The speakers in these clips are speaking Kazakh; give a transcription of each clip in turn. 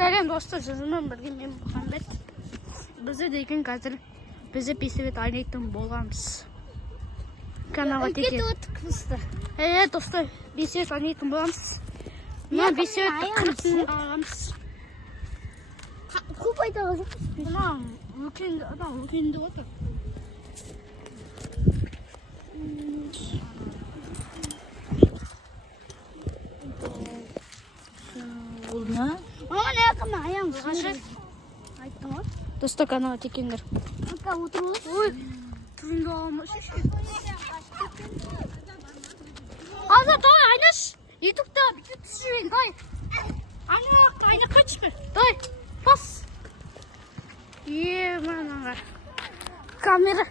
Салем достар, жүзіммен бірге мен Мұхаммед. Бізді деген қазір бізді бесебет айнайтын боламыз. Каналға теке. Достар, бесебет айнайтын боламыз. Мен бесебет қырсын аламыз. Көп айта ғажық. Өкенді отыр. Олна? Не ақымна аяң ғашы. Айттың ғой. Достар каналға текендер. Ака отыру. Ой, түрінді аламыз. Аза, дай, айнаш. Ютубта түсірейін, дай. Айна қачпы. Дай, бас. Манаға. Камера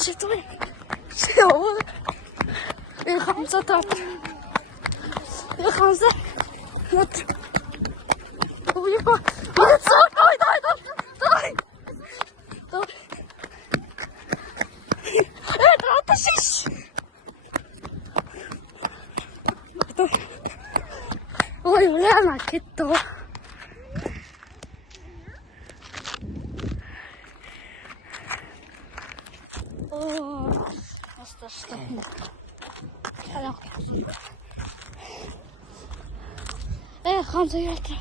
жеті ғой. Хамза тап. Хамза. Отыр. Ой, ба. Дай. Трата шеш. Ой, ляна, кетті ғой. Хамза geldi.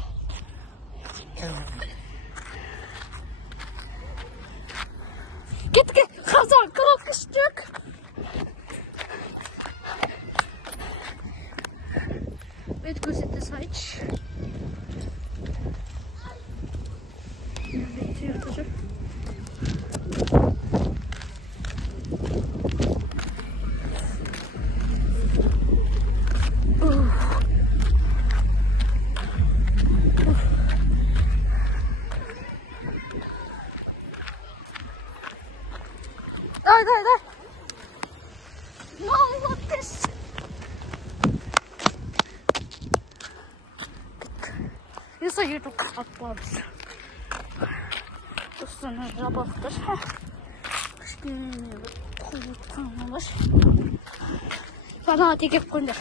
Git. Hamza kalkıştık. Evet, gözetti saç. Evet, yırtıcı. Дай. Молодец. Если я только отпадусь. Просто на забавку. Bana tekep koydular.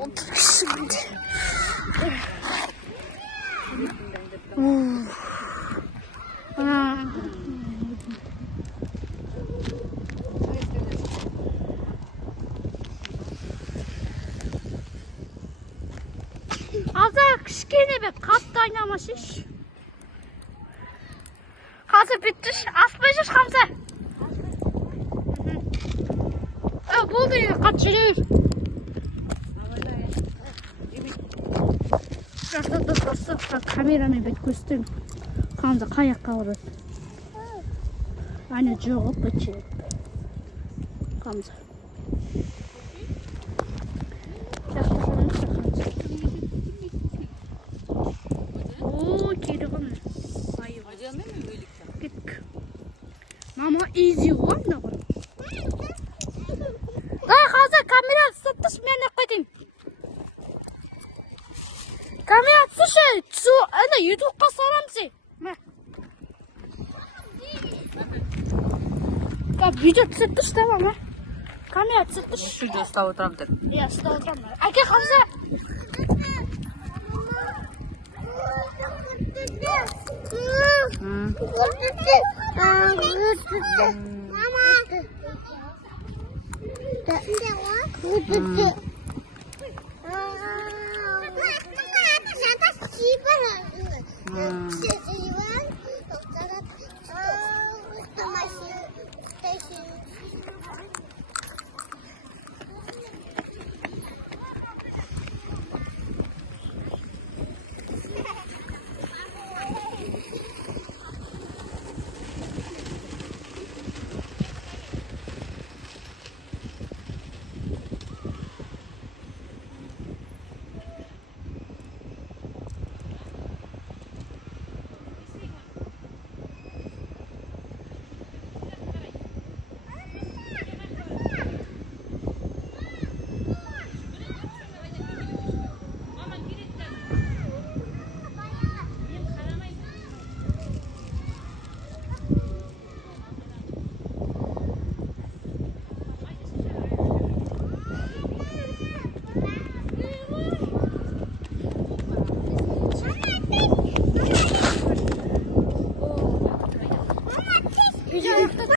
Otur şimdi. Azar kışkene be katlı oynamışız. Hazır bitmiş. Asmışız Hamza. Buldu ya kaçırıyor. Dostlar kameramı bet göstereyim. Hamza kayak kaldı. Anne cevap açıyor. Hamza. Mama easy one da var. Hazır kamera satış mene koydum. Kamera sışı su ana YouTube kasaramsı. Ka video satış tamam mı? Kamera satış. Stüdyo stavutramdır. Ya stavutramdır. Ake Hamza. Mama.